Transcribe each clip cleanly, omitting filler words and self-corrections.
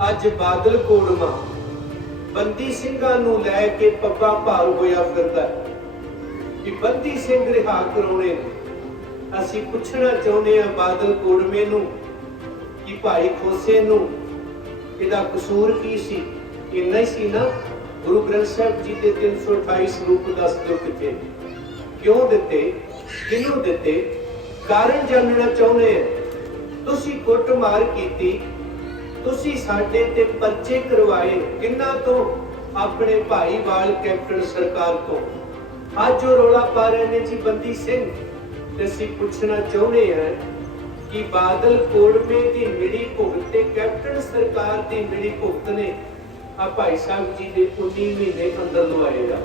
ਅੱਜ ਬਾਦਲ ਕੋੜਮਾ ਬੰਦੀ ਸਿੰਘਾਂ ਨੂੰ ਲੈ ਕੇ ਪੱਬਾ ਭਾਰ ਹੋਇਆ ਫਿਰਦਾ ਕਿ ਬੰਦੀ ਸਿੰਘ ਰਿਹਾ ਕਰਾਉਣੇ। ਅਸੀਂ ਪੁੱਛਣਾ ਚਾਹੁੰਦੇ ਹਾਂ ਬਾਦਲ ਕੋੜਮੇ ਨੂੰ ਕਿ ਭਾਈ ਖੋਸੇ ਨੂੰ ਇਹਦਾ ਕਸੂਰ ਕੀ ਸੀ? ਇੰਨਾ ਹੀ ਸੀ ਨਾ? ਗੁਰੂ ਗ੍ਰੰਥ ਸਾਹਿਬ ਜੀ ਦੇ 328 ਸਰੂਪ ਦੱਸ ਦਿਓ ਕਿੱਥੇ, ਕਿਉਂ ਦਿੱਤੇ, ਕਿਹਨੂੰ ਦਿੱਤੇ? ਕਾਰਨ ਜਾਣਨਾ ਚਾਹੁੰਦੇ ਹਾਂ। ਤੁਸੀਂ ਕੁੱਟਮਾਰ ਕੀਤੀ, ਤੁਸੀਂ ਸਾਡੇ ਤੇ ਪਰਚੇ ਕਰਵਾਏ, ਕਿੰਨਾ ਤੋਂ? ਆਪਣੇ ਭਾਈਵਾਲ ਕੈਪਟਨ ਸਰਕਾਰ ਤੋਂ। ਅੱਜ ਉਹ ਰੌਲਾ ਪਾ ਰਹੇ ਨੇ ਜੀ ਬੰਦੀ ਸਿੰਘ। ਤੇ ਅਸੀਂ ਪੁੱਛਣਾ ਚਾਹੁੰਦੇ ਹਾਂ ਕਿ ਬਾਦਲ ਕੋੜਮੇ ਦੀ ਮਿਲੀ ਭੁਗਤ ਤੇ ਕੈਪਟਨ ਸਰਕਾਰ ਦੀ ਮਿਲੀ ਭੁਗਤ ਨੇ ਆ ਭਾਈ ਸਾਹਿਬ ਜੀ ਦੇ 19 ਮਹੀਨੇ ਅੰਦਰ ਲਵਾਏ ਆ।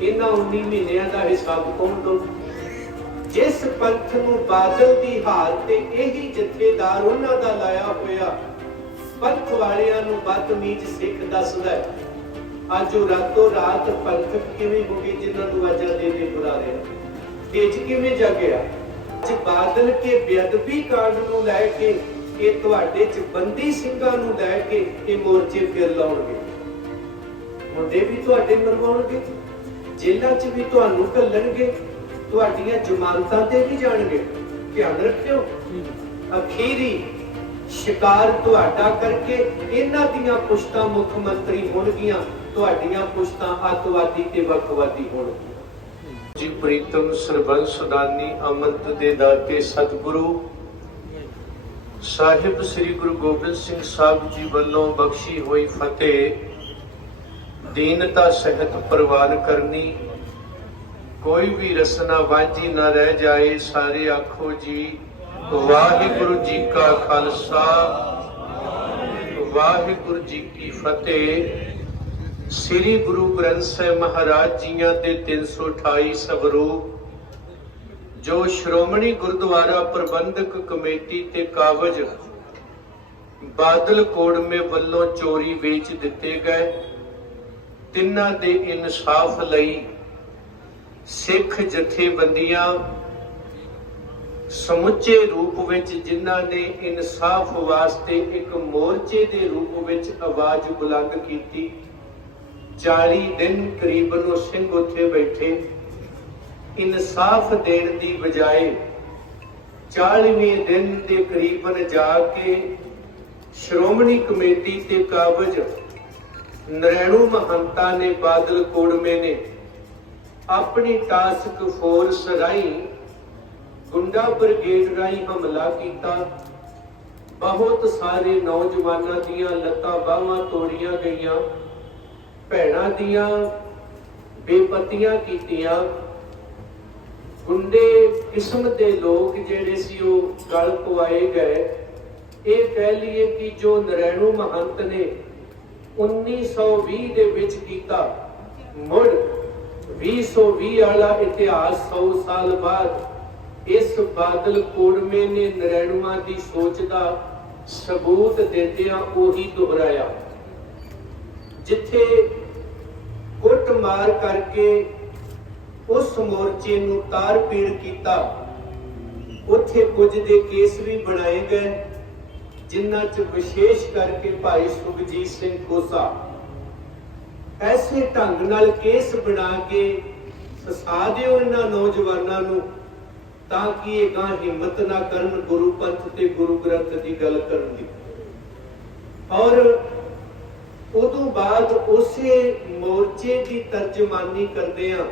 ਇਹਨਾਂ 19 ਮਹੀਨਿਆਂ ਦਾ ਹਿਸਾਬ ਕੌਣ ਦਊ? ਜਿਸ ਪੰਥ ਨੂੰ ਬਾਦਲ ਦੀ ਹਾਰ ਤੇ ਇਹੀ ਜਥੇਦਾਰ ਉਹਨਾਂ ਦਾ ਲਾਇਆ ਹੋਇਆ ਪੰਥ ਵਾਲਿਆਂ ਨੂੰ ਬਦਤਮੀਜ਼ ਸਿੱਖ ਦੱਸਦਾ, ਅੱਜ ਉਹ ਰਾਤੋਂ ਰਾਤ ਪੰਥਕ ਕਿਵੇਂ ਹੋ ਗਏ ਜਿਨ੍ਹਾਂ ਨੂੰ ਆਜ਼ਾਦੀ ਦੇ ਦੇ ਬੁਲਾ ਰਿਹਾ? ਤੇਜ ਕਿਵੇਂ ਜਾਗਿਆ? ਅੱਜ ਬਾਦਲ ਕੇ ਬੇਅਦਬੀ ਕਾਂਡ ਨੂੰ ਲੈ ਕੇ ਇਹ ਤੁਹਾਡੇ ਚ ਬੰਦੀ ਸਿੰਘਾਂ ਨੂੰ ਲੈ ਕੇ ਇਹ ਮੋਰਚੇ ਫਿਰ ਲਾਉਣਗੇ। ਮੁੰਡੇ ਵੀ ਤੁਹਾਡੇ ਮਰਵਾਉਣਗੇ, ਜੇਲ੍ਹਾਂ ਚ ਵੀ ਤੁਹਾਨੂੰ ਘੱਲਣਗੇ, ਤੁਹਾਡੀਆਂ ਜ਼ਮਾਨਤਾਂ ਤੇ ਵੀ ਜਾਣਗੇ। ਧਿਆਨ ਰੱਖਿਓ, ਅਖੀਰੀ ਸ਼ਿਕਾਰ ਤੁਹਾਡਾ ਕਰਕੇ ਇਹਨਾਂ ਦੀਆਂ ਪੁਸ਼ਤਾਂ ਮੁੱਖ ਮੰਤਰੀ ਹੋਣਗੀਆਂ, ਤੁਹਾਡੀਆਂ ਪੁਸ਼ਤਾਂ ਅੱਤਵਾਦੀ ਤੇ ਵੱਖਵਾਦੀ ਹੋਣਗੀਆਂ। ਜੀ ਪ੍ਰੀਤਮ ਸਰਬੰਸ ਸੁਦਾਨੀ ਅਮੰਤ ਦੇ ਦਾਤੇ ਸਤਿਗੁਰੂ ਸਾਹਿਬ ਸ੍ਰੀ ਗੁਰੂ ਗੋਬਿੰਦ ਸਿੰਘ ਸਾਹਿਬ ਜੀ ਵੱਲੋਂ ਬਖਸ਼ੀ ਹੋਈ ਫਤਿਹ ਦੀਨਤਾ ਸਹਿਤ ਪ੍ਰਵਾਨ ਕਰਨੀ। ਕੋਈ ਵੀ ਰਸਨਾ ਵਾਂਝੀ ਨਾ ਰਹਿ ਜਾਏ। ਸਾਰੇ ਆਖੋ ਜੀ ਵਾਹਿਗੁਰੂ ਜੀ ਕਾ ਖਾਲਸਾ, ਵਾਹਿਗੁਰੂ ਜੀ ਕੀ ਫਤਿਹ। ਸ੍ਰੀ ਗੁਰੂ ਗ੍ਰੰਥ ਸਾਹਿਬ ਮਹਾਰਾਜ ਜੀਆਂ ਦੇ 328 ਸਵਰੂਪ ਜੋ ਸ਼੍ਰੋਮਣੀ ਗੁਰਦੁਆਰਾ ਪ੍ਰਬੰਧਕ ਕਮੇਟੀ ਤੇ ਕਾਬਜ ਬਾਦਲ ਕੋੜਮੇ ਵੱਲੋਂ ਚੋਰੀ ਵੇਚ ਦਿੱਤੇ ਗਏ, ਤਿੰਨਾਂ ਦੇ ਇਨਸਾਫ ਲਈ ਸਿੱਖ ਜਥੇਬੰਦੀਆਂ ਸਮੁੱਚੇ ਰੂਪ ਵਿੱਚ ਜਿਨ੍ਹਾਂ ਨੇ ਇਨਸਾਫ ਵਾਸਤੇ ਇੱਕ ਮੋਰਚੇ ਦੇ ਰੂਪ ਵਿੱਚ ਆਵਾਜ਼ ਬੁਲੰਦ ਕੀਤੀ। 40 ਦਿਨ ਕਰੀਬਨ ਉਹ ਸਿੰਘ ਉੱਥੇ ਬੈਠੇ, ਇਨਸਾਫ ਦੇਣ ਦੀ ਬਜਾਏ 40ਵੇਂ ਦਿਨ ਦੇ ਕਰੀਬਨ ਜਾ ਕੇ ਸ਼੍ਰੋਮਣੀ ਕਮੇਟੀ ਤੇ ਕਾਬਜ ਨਰੈਣੂ ਮਹੰਤਾ ਨੇ ਬਾਦਲ ਕੋੜਮੇ ਨੇ ਆਪਣੀ ਟਾਸਕ ਫੋਰਸ ਰਾਹੀਂ ਗੁੰਡਾ ਬ੍ਰਿਗੇਡ ਰਾਹੀਂ ਹਮਲਾ ਕੀਤਾ। ਬਹੁਤ ਸਾਰੇ ਨੌਜਵਾਨਾਂ ਦੀਆਂ ਲੱਤਾਂ ਬਾਹਾਂ ਤੋੜੀਆਂ ਗਈਆਂ, ਭੈਣਾਂ ਦੀਆਂ ਬੇਪਤੀਆਂ ਕੀਤੀਆਂ। ਗੁੰਡੇ ਕਿਸਮ ਦੇ ਲੋਕ ਜਿਹੜੇ ਸੀ ਉਹ ਗਲ ਪਵਾਏ ਗਏ। ਇਹ ਕਹਿ ਲਈਏ ਕਿ ਜੋ ਨਰੈਣੂ ਮਹੰਤ ਨੇ 1920 ਦੇ ਵਿੱਚ ਕੀਤਾ, ਮੁੜ 2020 ਵਾਲਾ ਇਤਿਹਾਸ 100 ਸਾਲ ਬਾਅਦ ਇਸ ਬਾਦਲ ਕੋੜਮੇ ਨੇ ਨਰੈਣੂਆਂ ਦੀ ਸੋਚ ਦਾ ਸਬੂਤ ਦਿੰਦਿਆਂ ਉਹੀ ਦੁਹਰਾਇਆ। ਜਿੱਥੇ ਕੁੱਟਮਾਰ ਕਰਕੇ ਉਸ ਮੋਰਚੇ ਨੂੰ ਤਾਰ ਪੀੜ ਕੀਤਾ, ਉੱਥੇ ਕੁਝ ਦੇ ਕੇਸ ਵੀ ਬਣਾਏ ਗਏ, ਜਿਨ੍ਹਾਂ 'ਚ ਵਿਸ਼ੇਸ਼ ਕਰਕੇ ਭਾਈ ਸੁਖਜੀਤ ਸਿੰਘ ਖੋਸਾ ਐਸੇ ਢੰਗ ਨਾਲ ਕੇਸ ਬਣਾ ਕੇ ਫਸਾ ਦਿਓ ਇਹਨਾਂ ਨੌਜਵਾਨਾਂ ਨੂੰ ਤਾਂ ਕਿ ਇਹ ਗਾਂ ਹਿੰਮਤ ਨਾ ਕਰਨ ਗੁਰੂ ਪੰਥ ਤੇ ਗੁਰੂ ਗ੍ਰੰਥ ਦੀ ਗੱਲ ਕਰਨ ਦੀ। ਔਰ ਉਦੋਂ ਬਾਅਦ ਉਸੇ ਮੋਰਚੇ ਦੀ ਤਰਜਮਾਨੀ ਕਰਦਿਆਂ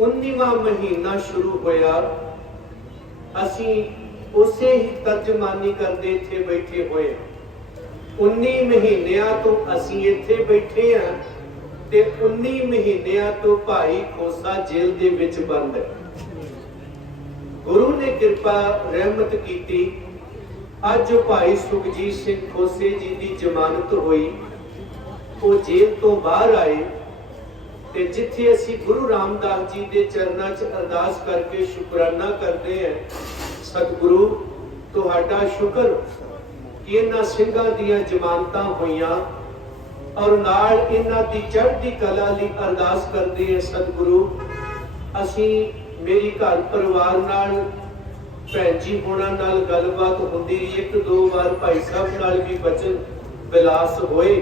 19ਵਾਂ ਮਹੀਨਾ ਸ਼ੁਰੂ ਹੋਇਆ। ਅਸੀਂ ਉਸੇ ਹੀ ਤਰਜਮਾਨੀ ਕਰਦੇ ਇੱਥੇ ਬੈਠੇ ਹੋਏ। 19 ਮਹੀਨਿਆਂ ਤੋਂ ਅਸੀਂ ਇੱਥੇ ਬੈਠੇ ਹਾਂ ਤੇ 19 ਮਹੀਨਿਆਂ ਤੋਂ ਭਾਈ ਖੋਸਾ ਜੇਲ੍ਹ ਦੇ ਵਿੱਚ ਬੰਦ ਹੈ। ਗੁਰੂ ਨੇ ਕਿਰਪਾ ਰਹਿਮਤ ਕੀਤੀ, ਅੱਜ ਭਾਈ ਸੁਖਜੀਤ ਸਿੰਘ ਖੋਸੇ ਜੀ ਦੀ ਜ਼ਮਾਨਤ ਹੋਈ, ਉਹ ਜੇਲ੍ਹ ਤੋਂ ਬਾਹਰ ਆਏ ਤੇ ਜਿੱਥੇ ਅਸੀਂ ਗੁਰੂ ਰਾਮਦਾਸ ਜੀ ਦੇ ਚਰਨਾਂ 'ਚ ਅਰਦਾਸ ਕਰਕੇ ਸ਼ੁਕਰਾਨਾ ਕਰਦੇ ਹਾਂ, ਸਤਿਗੁਰੂ ਤੁਹਾਡਾ ਸ਼ੁਕਰ ਕਿ ਇਹਨਾਂ ਸਿੰਘਾਂ ਦੀਆਂ ਜ਼ਮਾਨਤਾਂ ਹੋਈਆਂ ਔਰ ਨਾਲ ਇਹਨਾਂ ਦੀ ਚੜ੍ਹਦੀ ਕਲਾ ਲਈ ਅਰਦਾਸ ਕਰਦੇ ਹਾਂ। ਸਤਿਗੁਰੂ ਅਸੀਂ ਮੇਰੀ ਘਰ ਪਰਿਵਾਰ ਨਾਲ ਭੈਣ ਜੀ ਹੋਣਾ ਨਾਲ ਗੱਲਬਾਤ ਹੁੰਦੀ, 1-2 ਵਾਰ ਭਾਈ ਸਾਹਿਬ ਨਾਲ ਵੀ बिलास होए,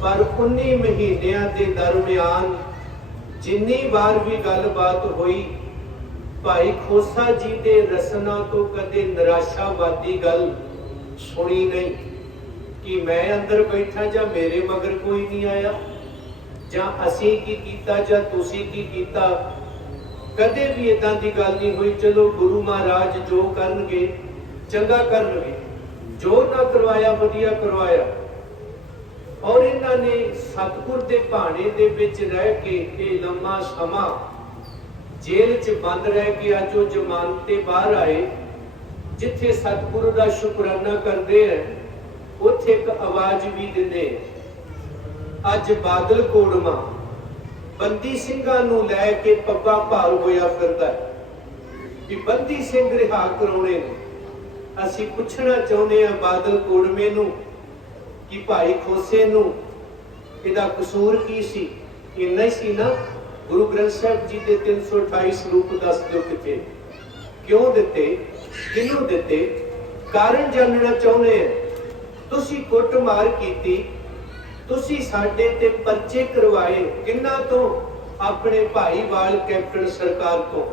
पर 19 महीनों के दरम्यान जिन्नी बार भी गलबात हुई, भाई खोसा जी के रसना तो कदे निराशावादी गल सुनी नहीं कि मैं अंदर बैठा जा मेरे मगर कोई नहीं आया, जा असी की कीता जा तुसी की कीता। कदे भी इदां दी गल नहीं हुई। चलो गुरु महाराज जो करनगे चंगा करनगे, जो ना करवाया वधिया करवाया। और इन्हां ने सतगुर दे भाणे दे विच रह के ये लम्मा समा जेल च बंद रह के अज वो जमानत ते बाहर आए, जिथे सतगुरु दा शुकराना करदे हैं उत्थे एक आवाज भी दिंदे। अज बादल कोड़मा बंदी ਸਿੰਘਾਂ ਨੂੰ ਲੈ के पब्बा भार होया फिरदा कि बंदी सिंह रिहा कराउणे ने। असीं पुछना चाहुंदे हां बादल कोड़मे नूं कि भाई खोसे नूं इहदा कसूर की सी? इन्ना ही सी ना? गुरु ग्रंथ साहिब जी के 328 रूप दस दो किथे, क्यों दिते, किनू दिते? कारण जानना चाहुंदे हैं। तुसीं कुटमार कीती, तुसीं साडे ते परचे करवाए, किन्ना तो? अपने भाईवाल कैप्टन सरकार तो,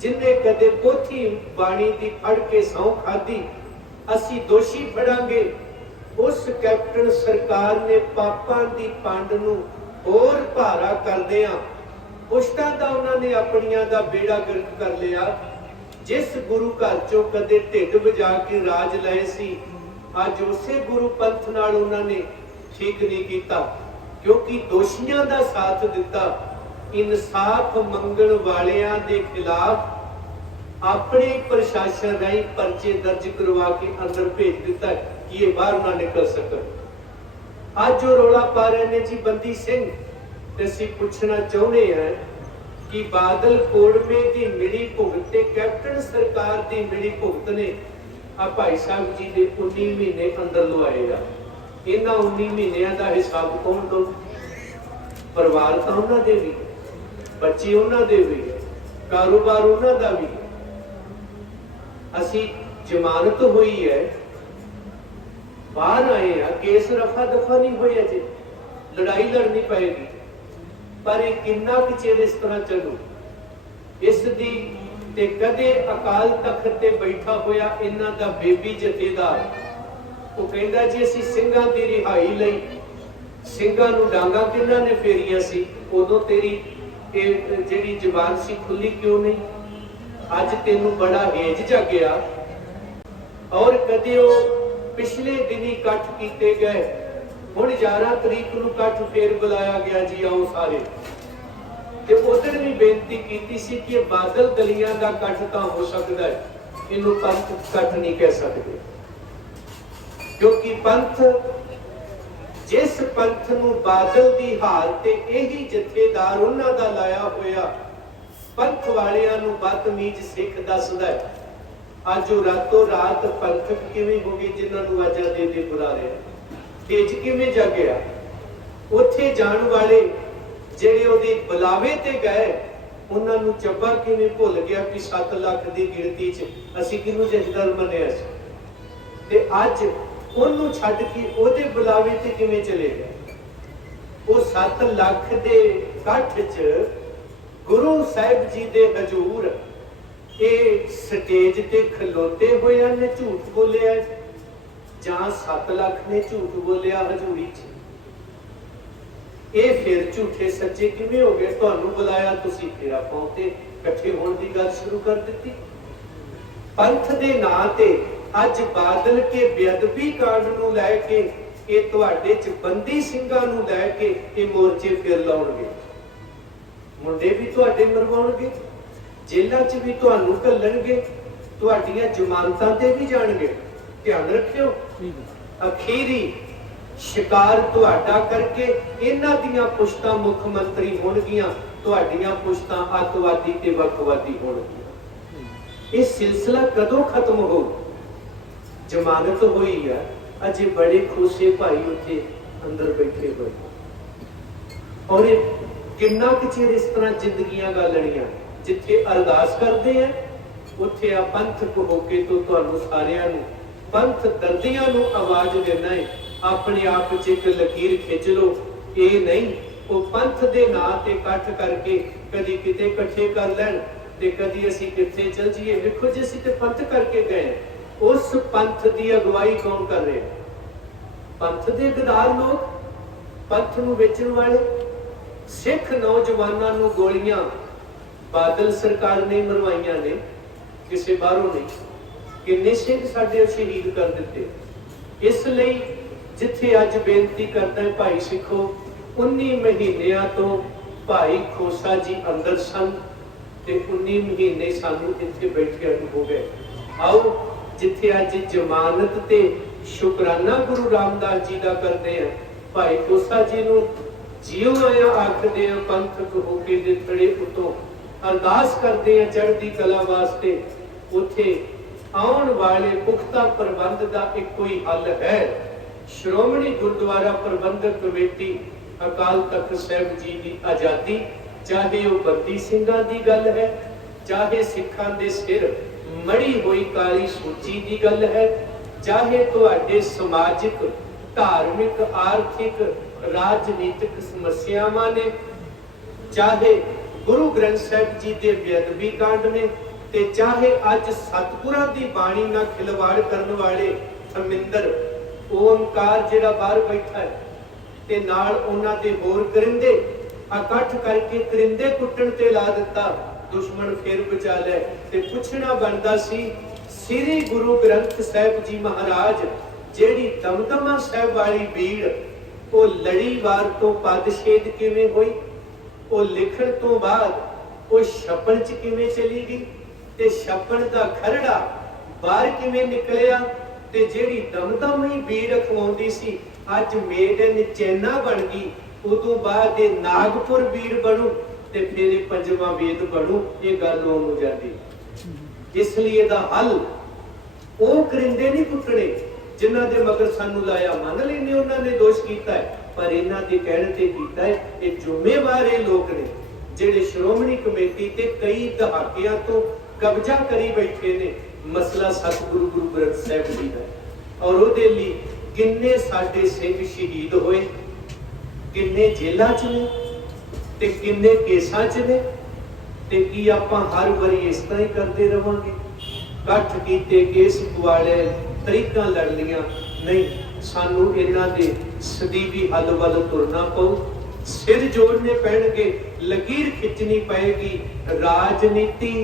जिन्हें कदे पोथी बाणी दी फड़ के सौं खाधी। असीं दोषी फड़ांगे। उस कैप्टन सरकार ने पापां दी पंड नूं होर भारा करदिआं पुश्तां दा उन्होंने अपनियां दा बेड़ा गर्क कर लिया। जिस गुरु घर चों कदे ढिड वजा के राज लए सी, अज उसे गुरु पंथ नाल उन्होंने ठीक नहीं किया, क्योंकि दोषियों का साथ दिता। इंसाफ मंगण वालियां दे खिलाफ अपने प्रशासन राही परचे दर्ज करवा के अंदर भेज दिता कि ये बाहर ना निकल सकन। अज जो रौला पा रहे ने जी बंदी सिंह, ते असीं पुछना चाहुंदे हैं कि बादल कोड़मे की मिली भुगत ते कैप्टन सरकार की मिली भुगत ने आ भाई साहब जी ने 19 महीने अंदर लवाए आ। इन्हां 19 महीनों का हिसाब कौन दो? परिवार तो उन्होंने भी, बच्चे उन्होंने भी, कारोबार उन्होंने भी। असी जमानत हुई है, बाहर आए हैं, केस रफा दफा नहीं हुई, अजे लड़ाई लड़नी पड़ेगी। पर यह कितना कि चिर इस तरह चलू? इसदी ते कदे अकाल तख्त ते बैठा होया इन्हां दा बेबी जथेदार वो कहता जी असीं ਸਿੰਘਾਂ ਦੀ रिहाई लई ਸਿੰਘਾਂ ਨੂੰ डांगा किन्हां ने फेरियां सी, उदों तेरी ਜਿਹੜੀ ਜ਼ਬਾਨ सी खुली क्यों नहीं? अज तेनू बड़ा हेज जागिया। और कदे वो पिछले दिनी कट कीते गए, हुण 11 तरीक नूं कट फेर बुलाया गया जी आओ सारे। ते उधर भी बेनती कीती सी कि बादल दलियां दा कट तां हो सकदा है, इनू पंथ कट नहीं कह सकते, क्योंकि पंथ जिस पंथ नूं बादल दी हार ते यही जथेदार उन्हां दा लाया होया पंथ वालियां नूं बदतमीज सिख दसदा है। अज वो रातों रात पंथक किवें हो गए, जिन्हां नूं आजा दे दे बुला रहे, तेज किवें जागिया? उत्थे जाण वाले ਜਿਹੜੇ ਉਹਦੇ ਬੁਲਾਵੇ ਤੇ ਗਏ ਉਹਨਾਂ ਨੂੰ ਚੱਬਾ ਕਿਵੇਂ ਭੁੱਲ ਗਿਆ ਕਿ 7 ਲੱਖ ਦੀ ਗਿਣਤੀ 'ਚ ਅਸੀਂ ਕਿਹਨੂੰ ਜਥੇਦਾਰ ਮੰਨਿਆ ਸੀ, ਤੇ ਅੱਜ ਉਹਨੂੰ ਛੱਡ ਕੇ ਉਹਦੇ ਬੁਲਾਵੇ ਤੇ ਕਿਵੇਂ ਚਲੇ ਗਏ? ਉਹ 7 ਲੱਖ ਦੇ ਇਕੱਠ 'ਚ ਗੁਰੂ ਸਾਹਿਬ ਜੀ ਦੇ ਹਜ਼ੂਰ ਇਹ ਸਟੇਜ ਤੇ ਖਲੋਤੇ ਹੋਇਆਂ ਨੇ ਝੂਠ ਬੋਲਿਆ ਜਾਂ 7 ਲੱਖ ਨੇ ਝੂਠ ਬੋਲਿਆ ਹਜ਼ੂਰੀ 'ਚ? ਇਹ ਫਿਰ ਝੂਠੇ ਸੱਚੇ ਕਿਵੇਂ ਹੋ ਗਏ? ਤੁਹਾਨੂੰ ਬੁਲਾਇਆ, ਤੁਸੀਂ ਫੇਰ ਆਪਾਂ ਉੱਤੇ ਇਕੱਠੇ ਹੋਣ ਦੀ ਗੱਲ ਸ਼ੁਰੂ ਕਰ ਦਿੱਤੀ। ਪੰਥ ਦੇ ਨਾਂ ਤੇ ਅੱਜ ਬਾਦਲ ਕੇ ਬੇਅਦਬੀ ਕਾਂਡ ਨੂੰ ਲੈ ਕੇ ਇਹ ਤੁਹਾਡੇ ਚ ਬੰਦੀ ਸਿੰਘਾਂ ਨੂੰ ਲੈ ਕੇ ਇਹ ਮੋਰਚੇ ਫਿਰ ਲਾਉਣਗੇ। ਮੁੰਡੇ ਵੀ ਤੁਹਾਡੇ ਮਰਵਾਉਣਗੇ, ਜੇਲ੍ਹਾਂ 'ਚ ਵੀ ਤੁਹਾਨੂੰ ਘੱਲਣਗੇ, ਤੁਹਾਡੀਆਂ ਜ਼ਮਾਨਤਾਂ ਤੇ ਵੀ ਜਾਣਗੇ। ਧਿਆਨ ਰੱਖਿਓ, ਅਖੀਰੀ शिकार तुहाडा करके इन्हां दियां पुश्तां मुख मंत्री होणगियां, तुहाडीआं पुश्तां अतवादी ते वखवादी होणगियां। ये सिलसिला कदों खत्म हो? जमानत हुई है, अजे बड़े खोसे भाई उत्थे अंदर बैठे हुए, और किन्ना क चिर इस तरह जिंदगियां गालणियां। जिथे अरदास करते हैं उत्थे आ पंथ होके तो तुहानूं सारिआं नूं पंथ दर्दियां नूं आवाज देना है अपने आप च एक लकीर खिंच लो। ये नहीं वो पंथ दे नां ते इकट्ठ करके कदी किते इकट्ठे कर लैण ते कदी असीं किथे चल जाइए। देखो जी असीं ते पंथ करके गए, उस पंथ की अगवाई कौन कर रहे? पंथ दे गदार लोग, पंथ नूं वेचण वाले। सिख नौजवानों नूं गोलियां बादल सरकार ने मरवाइयां ने, किसी बाहरों नहीं। किन्ने सिख साडे शहीद कर दिते। इसलिए जिथे अज बेनती करता है भाई सिखो, 19 महीनों तो भाई खोसा जी अंदर सन ते 19 महीने सानू इत्थे बैठे हो गए। आओ जिथे अज जमानत ते शुकराना गुरु रामदास जी का करते हैं, भाई खोसा जी नूं जियो आया आखदे हैं, पंथक होके दे थड़े उतों अरदास करते हैं चढ़दी कला वास्ते। उथे आउण वाले पुख्ता प्रबंध का इको ही हल है। श्रोमणी गुरुद्वारा प्रबंधक कमेटी अकाल तख्त साहिब जी की आजादी, चाहे वह बंदी ਸਿੰਘਾਂ की गल है, चाहे सिखां दे सिर मड़ी हुई काली सूची की गल है, चाहे तुहाडे समाजिक धार्मिक आर्थिक राजनीतिक समस्यावां ने, चाहे गुरु ग्रंथ साहिब जी के बेअदबी कांड ने, ते चाहे अज सतगुरां दी बाणी नाल खिलवाड़ करन वाले थमिंदर ओंकार जिहड़ा बाहर बैठा है ते नाल उन्हां दे होर करिंदे इकट्ठ करके करिंदे कुट्टण ते ला दिता। दुश्मन फिर बचा लै ते पुछना बनदा सी, श्री गुरु ग्रंथ साहिब जी महाराज जिहड़ी दमदमा साहिब वाली भीड़ वो लड़ीवार तो पदछेद किवें होई, वो लिखण तो बाद वो छपण च किवें चली गई ते छपण दा खरड़ा बाहर किवें निकलिया, ते जिहड़ी दमदम ही भीड़ अखवाउंदी सी अज मेड इन चाइना बन गई। उदों बाद ये नागपुर भीड़ बनू ते फिर पंजवां वेद बनू। ये गल हो जाती। इसलिए दा हल वो करिंदे नहीं कुटणे जिन्हां दे मगर सानू लाया। मन लेने उन्होंने दोष किया है, पर इन्हां दे कहण ते कीता है। ये जिम्मेवार ये लोग ने जिहड़े श्रोमणी कमेटी ते कई दहाकियां तो कब्जा करी बैठे ने। मसला सतगुरु गुरु ग्रंथ साहिब जी का, और उहदे लई किन्ने साडे सिंह शहीद होए, किन्ने जेलां च ने ते किन्ने केसां च ने, ते की आपां हर वारी इस तरह ही करते रहांगे? कट्ठ कीते केस पुआले तरीकां लड़ लियां नहीं। सानू इन्हां दे सदीवी हल वल तुरना पऊ, सिर जोड़ने पैणगे, लकीर खिंचनी पएगी। राजनीति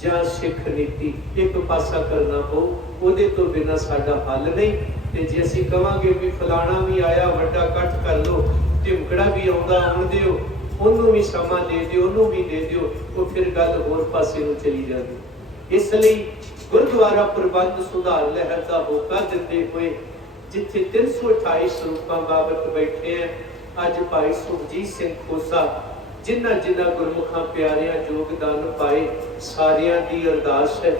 जां सिख नीति एक पासा करना पऊ, उहदे तो बिना साडा हल नहीं। ते जे असीं कहांगे भी फलाना भी आया वड्डा इकट्ठ कर लो, ਝਿਮਕੜਾ भी आउंदा आउण दिओ, ਉਹਨੂੰ भी समा दे दिओ, ਉਹਨੂੰ भी दे दिओ, ਉਹ फिर गल होर पासे ਨੂੰ चली जाती। इस लई गुरुद्वारा प्रबंध सुधार लहर का होका दिंदे हुए जिथे 328 ਸਰੂਪਾਂ बाबत बैठे हैं, अज भाई सुखजीत सिंह खोसा जिन्हां जिन्हां गुरमुखां प्यारियां योगदान पाए सारियां दी अरदास है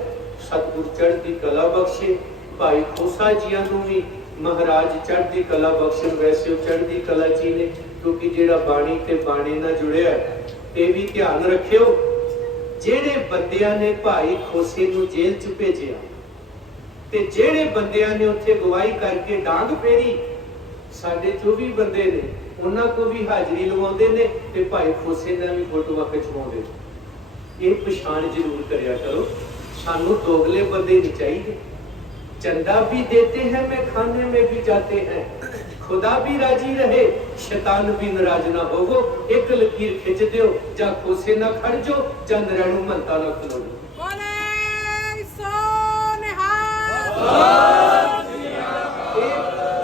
सतगुर चढ़दी कला बख्शे। भाई खोसा जियां नूं भी महाराज चढ़दी कला बख्शण। वैसे चढ़दी कला जी ने, क्योंकि जिहड़ा बाणी ते बाणी नाल जुड़िया ये भी ध्यान रखियो। ਜਿਹੜੇ ਬੰਦਿਆਂ ने भाई खोसे ਨੂੰ जेल च भेजिया ਤੇ ਜਿਹੜੇ ਬੰਦਿਆਂ ने ਉੱਥੇ ਗਵਾਹੀ ਕਰਕੇ ਡਾਂਗ ਫੇਰੀ, ਸਾਡੇ 24 ਬੰਦੇ ਨੇ, ਉਹਨਾਂ ਕੋ ਵੀ ਹਾਜ਼ਰੀ ਲਵਾਉਂਦੇ ਨੇ ਤੇ ਭਾਈ खोसे ਨਾਲ ਵੀ ਫੋਟੋਆਂ ਖਿਚਵਾਉਂਦੇ। ਇਹ ਪਛਾਣ ਜ਼ਰੂਰ ਕਰਿਆ ਕਰੋ। ਸਾਨੂੰ ਦੋਗਲੇ ਬੰਦੇ ਨਹੀਂ ਚਾਹੀਦੇ। चंदा भी देते हैं मैं खाने में भी जाते हैं, खुदा भी राजी रहे शैतान भी नाराज ना होवो। एक लकीर खिंच दियो, जा खोसे ना खड़ जो, जा नरैणू मनता ना खलो।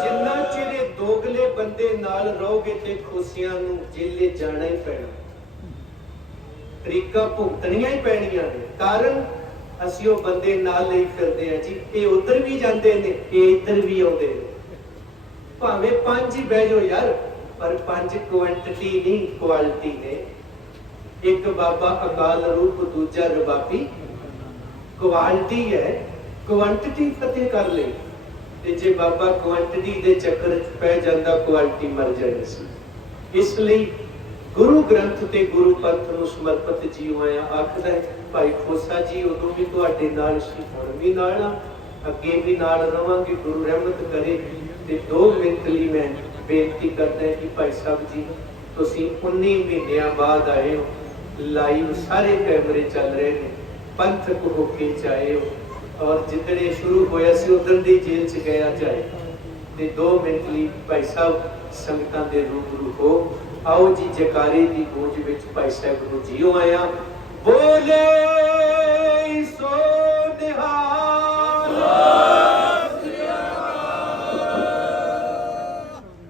जिन्ना चिरे दोगले बंदे नाल रहोगे ते खोसियां नूं जेले जाना ही पैना, तरीका भुगतणियां ही पैणियां ने। कारण ਅਸੀਂ ਉਹ ਬੰਦੇ ਨਾਲ ਲਈ ਫਿਰਦੇ ਆ ਜੀ। ਇਹ ਉਧਰ ਵੀ ਜਾਂਦੇ ਨੇ, ਇਹ ਇੱਧਰ ਵੀ ਆਉਂਦੇ ਨੇ। ਭਾਵੇਂ 5 ਹੀ ਬਹਿ ਜਾਓ ਯਾਰ, ਪਰ 5 ਕੁਆਂਟੀਟੀ ਨਹੀਂ ਕੁਆਲਿਟੀ ਨੇ। ਇੱਕ ਬਾਬਾ ਅਕਾਲ ਰੂਪ, ਦੂਜਾ ਰਬਾਬੀ। ਕੁਆਲਿਟੀ ਹੈ, ਕੁਆਂਟੀਟੀ ਫਤਿਹ ਕਰ ਲਈ। ਤੇ ਜੇ ਬਾਬਾ ਕੁਆਂਟੀਟੀ ਦੇ ਚੱਕਰ 'ਚ ਪੈ ਜਾਂਦਾ, ਕੁਆਲਿਟੀ ਮਰ ਜਾਣੀ ਸੀ। ਇਸ ਲਈ गुरु ग्रंथ ते गुरु पंथ नूं समर्पित जीव आया। आखदा है भाई खोसा जी उदों भी तुहाडे नाल सी, हुण भी नाल आ, अगे भी नाल रहांगे। गुरु रहमत करे ਤੇ 2 ਮਿੰਟ ਲਈ ਮੈਂ ਬੇਨਤੀ ਕਰਦਾ ਕਿ ਭਾਈ ਸਾਹਿਬ ਜੀ ਤੁਸੀਂ 19 ਮਹੀਨਿਆਂ ਬਾਅਦ ਆਏ ਹੋ, ਲਾਈਵ ਸਾਰੇ ਕੈਮਰੇ ਚੱਲ ਰਹੇ ਨੇ, ਪੰਥਕ ਹੋ ਕੇ ਚਾਹੇ ਹੋ ਔਰ ਜਿੱਦਣੇ ਸ਼ੁਰੂ ਹੋਇਆ ਸੀ ਉਦੋਂ ਦੀ ਜੇਲ੍ਹ ਚ ਗਿਆ ਚਾਹੇ ਤੇ 2 ਮਿੰਟ ਲਈ ਭਾਈ ਸਾਹਿਬ ਸੰਗਤਾਂ ਦੇ ਰੂਬਰੂ ਹੋ। ਆਓ ਜੀ ਜੈਕਾਰੇ ਦੀ ਗੂੰਜ ਵਿੱਚ ਭਾਈ ਸਾਹਿਬ ਨੂੰ ਜੀਓ ਆਇਆ। ਬੋਲੇ